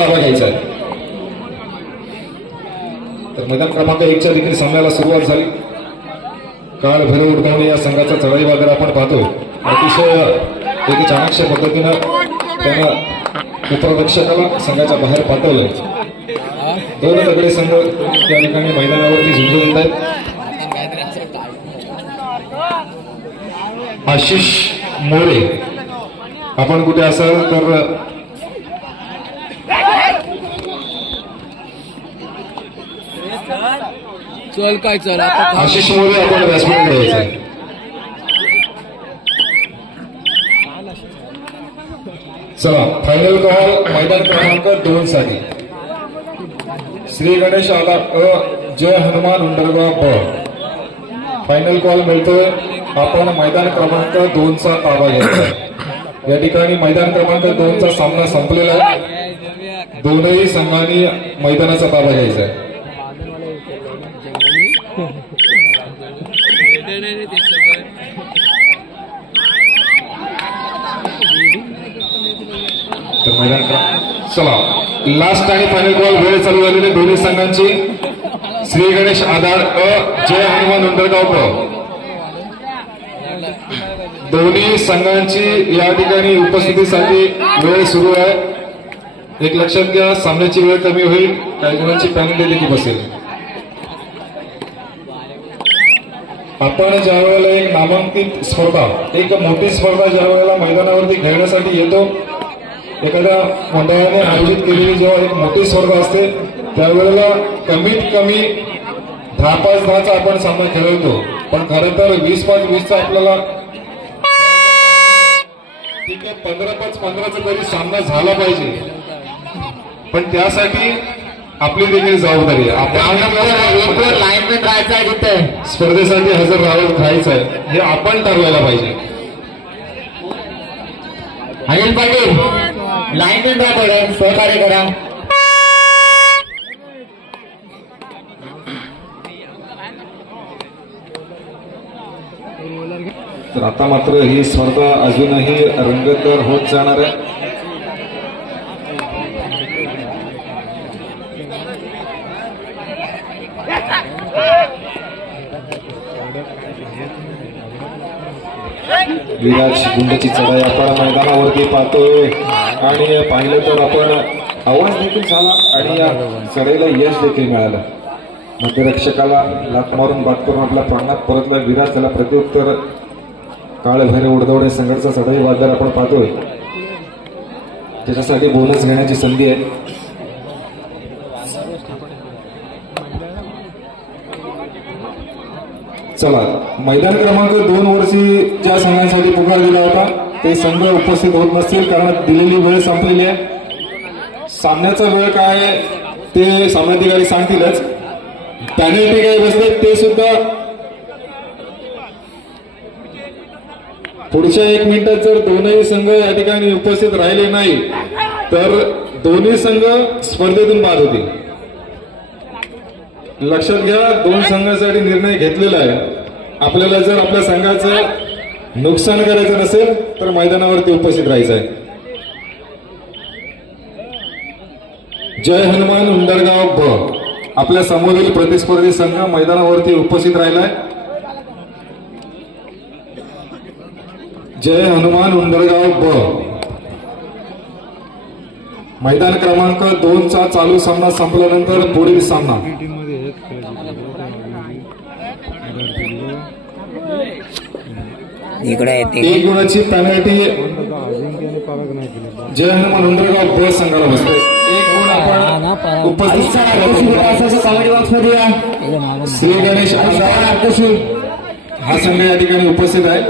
ताबा घ्यायचा आहे. तर मैदान क्रमांक एकच्या देखील सामन्याला सुरुवात झाली. काळ भैरव उडगावणे या संघाचा चढाई वगैरे आपण पाहतोय. अतिशय एक चाणक्य पद्धतीनं त्यानं उपरक्षकाला संघाच्या बाहेर पाठवलंय. दोन सगळे संघ त्या ठिकाणी मैदानावरती झुंजून येत आहेत. आशिष मोरे. आपण कुठे असाल तर चल काय चल आता आशिष मोरे आपण व्यासपीठ चला फायनल कॉल मैदान क्रमांक दोन साठी. श्री गणेश आला अ जय हनुमान उंडरगाव ब. फायनल कॉल मिळतोय. आपण मैदान क्रमांक दोनचा ताबा घेतोय. या ठिकाणी मैदान क्रमांक दोनचा सामना संपलेला आहे. दोनही संघांनी मैदानाचा ताबा घ्यायचा आहे तर मैदान चला लास्ट आणि फायनल कॉल वेळ चालू झालेली दोन्ही संघांची. श्री गणेश आधार अ जय हनुमान उंदरगाव ब दोन्ही संघांची या ठिकाणी उपस्थितीसाठी वेळ सुरू आहे. एक लक्षात घ्या सामन्याची वेळ कमी होईल काही जणांची पॅनल देखील बसेल. आपण ज्या वेळेला एक नामांकित स्पर्धा एक मोठी स्पर्धा ज्या वेळेला मैदानावरती खेळण्यासाठी येतो एखाद्या मंडळाने आयोजित केलेली जेव्हा एक मोठी स्पर्धा असते त्यावेळेला कमीत कमी दहा पाच दहाचा आपण सामना खेळवतो. पण खरं तर वीस पाच वीसचा आपल्याला ठीक आहे पंधरा पाच पंधराचा तरी सामना झाला पाहिजे. पण त्यासाठी आपली देखील जबाबदारी आहे. स्पर्धेसाठी हजर राहत राहायचं आहे. हे आपण ठरवायला पाहिजे. अनिल पाटील. लाईनमॅन राहा सहकार्य करा. तर आता मात्र ही स्पर्धा अजूनही रंगतदार होत जाणार आहे. विराज गुंडची चढाई आपण मैदानावरती पाहतोय. आणि पाहिलं तर आपण आवाज देखील झाला आणि या चढाईला यश देखील मिळालं. मध्यरक्षकाला लात मारून बाद करून आपल्या प्राणात परतला विराज त्याला प्रत्युत्तर. काळ उडदवडे उडदवणे संघाचा चढाई वादर आपण पाहतोय. त्याच्यासाठी बोनस घेण्याची संधी आहे. चला मैदान क्रमांक दोन वर्षी ज्या संघांसाठी पुकार दिला होता ते संघ उपस्थित होत नसतील कारण दिलेली वेळ संपलेली आहे. सामन्याचा वेळ काय ते सामनाधिकारी सांगतीलच. पॅनल्टी काय बसले ते सुद्धा पुढच्या एक मिनिटात जर दोनही संघ या ठिकाणी उपस्थित राहिले नाही तर दोन्ही संघ स्पर्धेतून बाद होतील. लक्षात घ्या दोन संघासाठी निर्णय घेतलेला आहे. आपल्याला जर आपल्या संघाचं नुकसान करायचं नसेल तर मैदानावरती उपस्थित राहायचं आहे. जय हनुमान उंडरगाव ब. आपल्या समोरील प्रतिस्पर्धी संघ मैदानावरती उपस्थित राहिलाय. जय हनुमान उंडरगाव ब. मैदान क्रमांक दोनचा चालू सामना संपल्यानंतर पुढील सामना. इकडे एक गुणाची पेनल्टी जय हनुमान उंडरगाव ब संघाला बसतो एक गुण आपण उपस्थित कॉमेडी बॉक्समध्ये श्री गणेश आमदार. हा संघ या ठिकाणी उपस्थित आहे.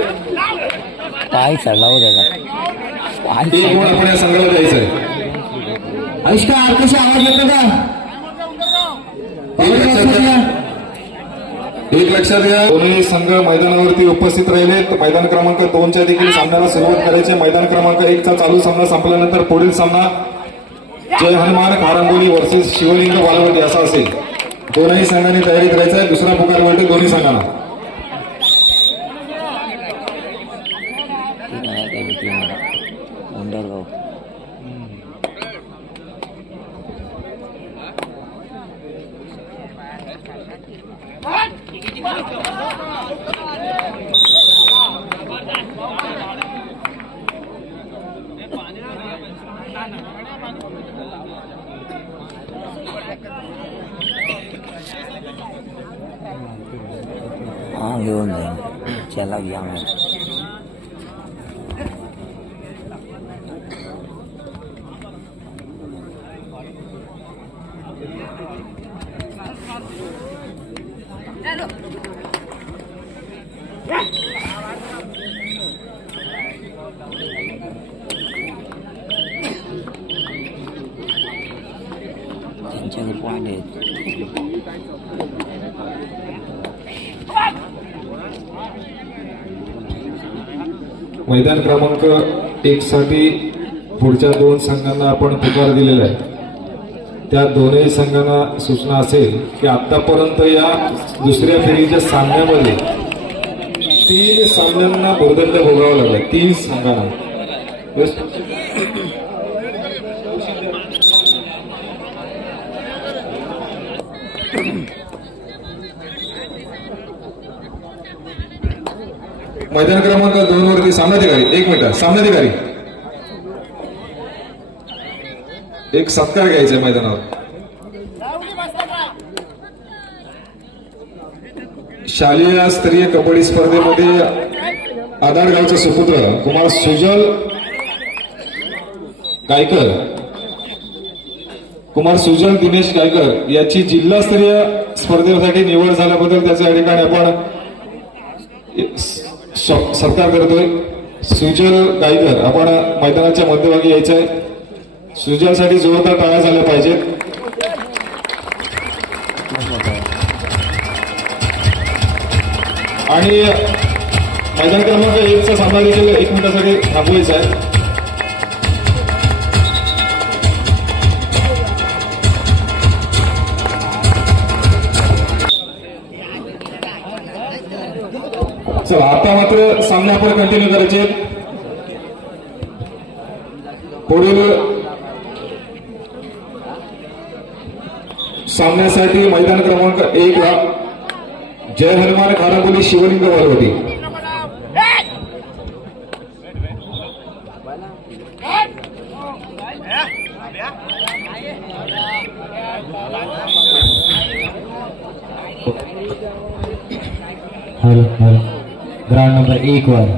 काय चढला हो त्याचा एक गुण आपण या संघाला द्यायचा आहे आयुष्का कशी आवाज येतो का? लक्षात दोन्ही संघ मैदानावरती उपस्थित राहिले मैदान क्रमांक दोनच्या देखील सामन्याला सुरुवात करायचे मैदान क्रमांक एकचा चालू सामना संपल्यानंतर पुढील सामना जय हनुमान खारंगोली वर्सेस शिवलिंग बालवटी असा असेल. दोनही संघांनी तयारी करायचं आहे. दुसरा पुकार वाटतो दोन्ही संघांना. Ayun, siya lang yan. Thank you. मग पॉईंट आहेत मैदान क्रमांक एक साठी पुढच्या दोन संघांना आपण पुकार दिलेला आहे. त्या दोनही संघांना सूचना असेल की आतापर्यंत या दुसऱ्या फेरीच्या सामन्यामध्ये तीन सामन्यांना भूर्दंड भोगावा लागला. तीन संघांना. मैदान क्रमांक दोन वरती सामनाधिकारी. एक मिनिट. सामनाधिकारी. एक सत्कार घ्यायचा मैदानावर. शालेय स्तरीय कबड्डी स्पर्धेमध्ये आधार गावचे सुपुत्र कुमार सुजल गायकर. कुमार सुजल दिनेश गायकर याची जिल्हास्तरीय स्पर्धेसाठी निवड झाल्याबद्दल त्याच्या ठिकाणी आपण सत्कार करतोय. सुजल गायकर आपण मैदानाच्या मध्यभागी यायचं आहे सृजनसाठी जोरदार टाळ्या झाल्या पाहिजेत आणि मैदान क्रमांक एकचा सामना देखील एक मिनिटासाठी थांबवायचा आहे चला आता मात्र सामने आपण कंटिन्यू करायचे आहेत. पुढील सामन्यासाठी मैदान क्रमांक एक ला जय हनुमान खानापुली शिवलिंग होती हॅलो हॅलो ग्राउंड नंबर एक वर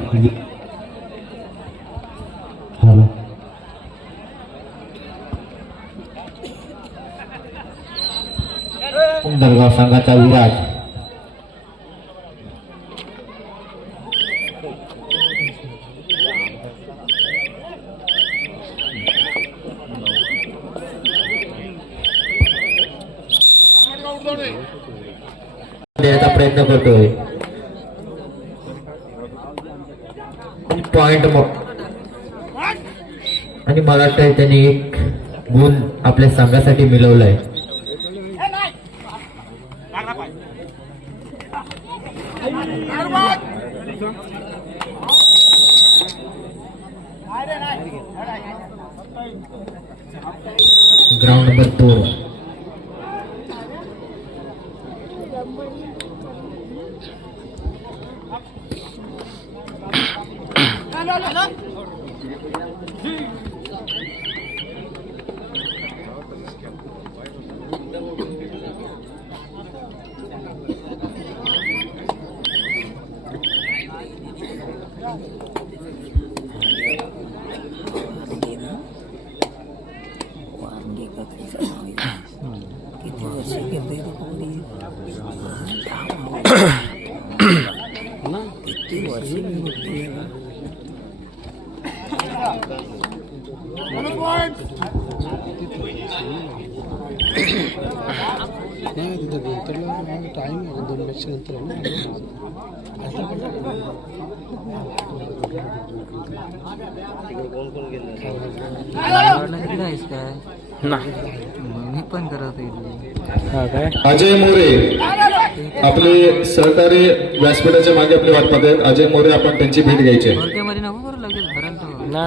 हॅलो उंबरगाव संघाचा विराज. देण्याचा प्रयत्न करतोय. पॉइंट आणि मला वाटतं त्यांनी एक गुण आपल्या संघासाठी मिळवलाय. ગ્રાઉન્ડ નંબર 2 मी पण करत अजय मोरे आपले सहकारी व्यासपीठाच्या मागे आपले वाट पाहत आहेत. अजय मोरे आपण त्यांची भेट घ्यायची नको करू ना.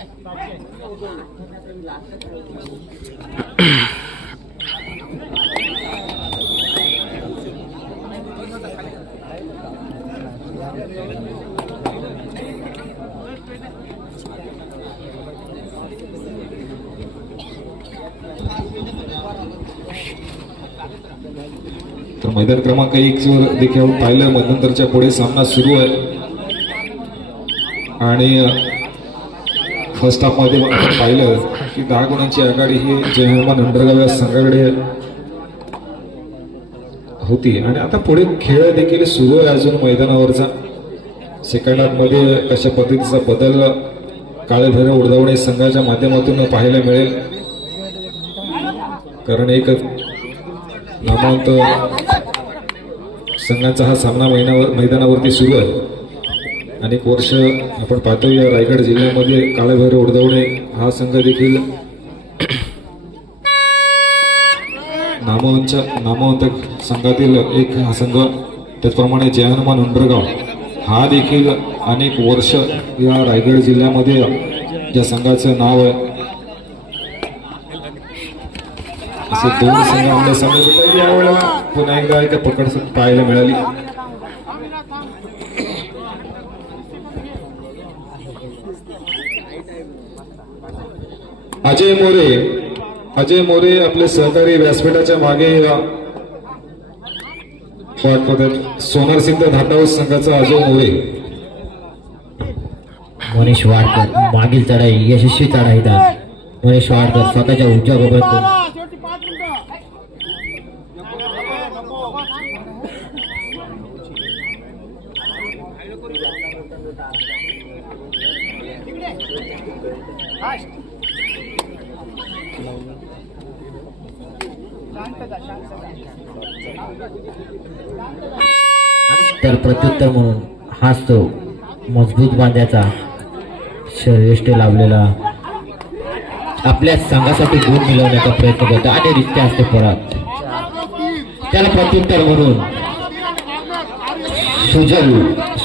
तर मैदान क्रमांक एक देखील पाहिलं मध्यंतरच्या पुढे सामना सुरू आहे. आणि फर्स्ट हाफमध्ये आपण पाहिलं की दहा गुणांची आघाडी ही जय हनुमान अंडरगाव या संघाकडे होती. आणि आता पुढे खेळ देखील सुरू आहे अजून मैदानावरचा. सेकंड हाफमध्ये कशा पद्धतीचा बदल काळेभैरव उडदावणे संघाच्या माध्यमातून पाहायला मिळेल? कारण एक नामांत संघाचा हा सामना महिन्यावर मैदानावरती सुरू आहे. अनेक वर्ष आपण पाहतो या रायगड जिल्ह्यामध्ये काळेभैरव उडदवणे हा संघ देखील नामवंत नामवंत संघातील एक हा संघ. त्याचप्रमाणे जयहनुमान उंबरगाव. हा देखील अनेक वर्ष या रायगड जिल्ह्यामध्ये ज्या संघाचं नाव आहे. असे दोन संघ आमच्या सामने यावेळेला. पुन्हा एकदा एक पकड पाहायला मिळाली. अजय मोरे अजय मोरे आपले सहकारी व्यासपीठाच्या मागे अ, वाट पाहतात संघाचा अजय मोरे. मनीष वाडकर मागील चढाई यशस्वी चढाईदार आहे मनीष वाडकर स्वतःच्या उजव्या तर प्रत्युत्तर म्हणून हाच तो मजबूत बांध्याचा श्रेष्ठ लावलेला आपल्या संघासाठी गुण मिळवण्याचा प्रयत्न करतो. आणि रित्या असते परत त्याला प्रत्युत्तर म्हणून सुजल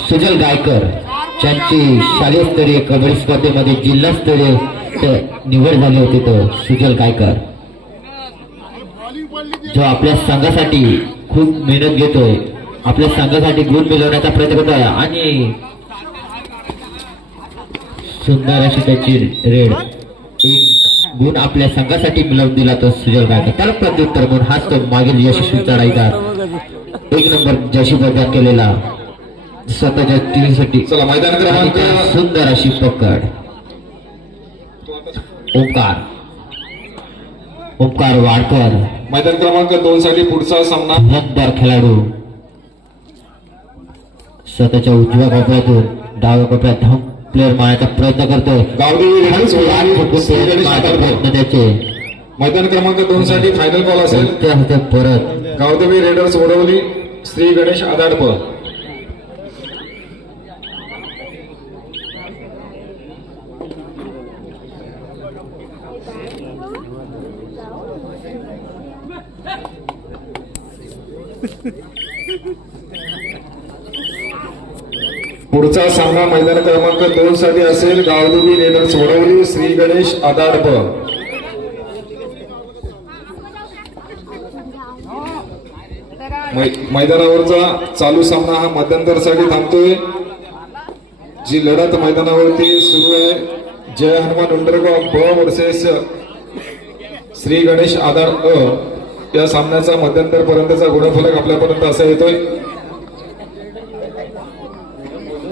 सुजल गायकर ज्यांची शालेय स्तरीय कबड्डी स्पर्धेमध्ये जिल्हास्तरीय निवड झाली होती तो सुजल गायकर. जो आपल्या संघासाठी खूप मेहनत घेतोय आपल्या संघासाठी गुण मिळवण्याचा प्रयत्न करतोय आणि सुंदर अशी त्याची रेड एक गुण आपल्या संघासाठी मिळवून दिला तो सुजल गायकर त्याला प्रत्युत्तर म्हणून हाच तो मागील यशस्वी चढाईदार. एक नंबर जशी प्रदान केलेला स्वतःच्या टीमसाठी. सुंदर अशी पकड. ओंकार. ओंकार वाडकर. मैदान क्रमांक दोन साठी पुढचा सामना. दमदार खेळाडू. स्वतःच्या उजव्या कोपऱ्यातून डाव्या कोपऱ्यात धाव प्लेअर मारण्याचा प्रयत्न करतोय. आधारपूर. प्रयत्न त्याचे मैदान क्रमांक दोन साठी फायनल कॉल असेल. परत. गावदेवी रेडर्स वडवली श्री गणेश आदाडप पुढचा सामना मैदान क्रमांक दोन साठी असेल गावदेवी रेडर्स वडवली श्री गणेश आदाडप मै- मैदानावरचा चालू सामना हा मध्यंतरसाठी थांबतोय. जी लढत मैदानावरती सुरू आहे जय हनुमान उंडरगाव ब वर्सेस श्री गणेश आधार अ या सामन्याचा मध्यंतर पर्यंतचा गुणफलक आपल्यापर्यंत असा येतोय.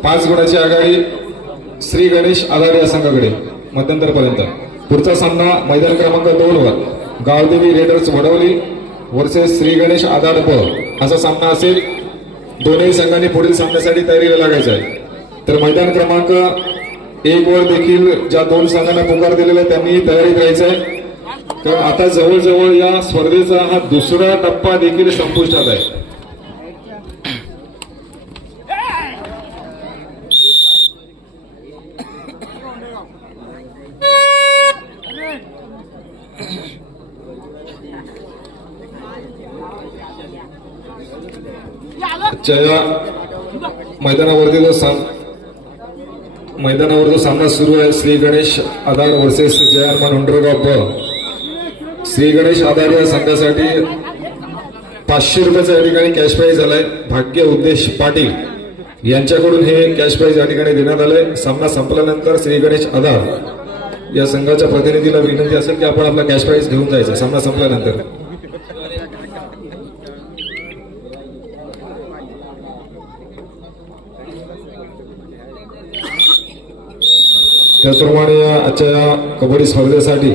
पाच गुणाची आघाडी श्री गणेश आघाडी या संघाकडे मध्यंतर पर्यंत पुढचा सामना मैदान क्रमांक दोन वर गावदेवी रेडर्स वडवली वर्सेस श्री गणेश आधार ब असा सामना असेल. दोन्ही संघांनी पुढील सामन्यासाठी तयारीला लागायचं आहे. तर मैदान क्रमांक एक वर देखील ज्या दोन संघांना पुकार दिलेला आहे त्यांनी तयारीत राहायचं आहे. तर आता जवळजवळ या स्पर्धेचा हा दुसरा टप्पा देखील संपुष्टात आहे. जया मैदानावरती जो साम मैदानावर जो सामना सुरू आहे श्री गणेश आधार वर्सेस जया मान अंडरगाव श्री गणेश आधार या संघासाठी पाचशे रुपयाचा या ठिकाणी कॅश प्राईज आलाय. भाग्य उद्देश पाटील यांच्याकडून हे कॅश प्राईज या ठिकाणी देण्यात आलंय. सामना संपल्यानंतर श्री गणेश आधार या संघाच्या प्रतिनिधीला विनंती असेल की आपण आपला कॅश प्राईज घेऊन जायचा. सामना संपल्यानंतर. त्याचप्रमाणे आजच्या या कबड्डी स्पर्धेसाठी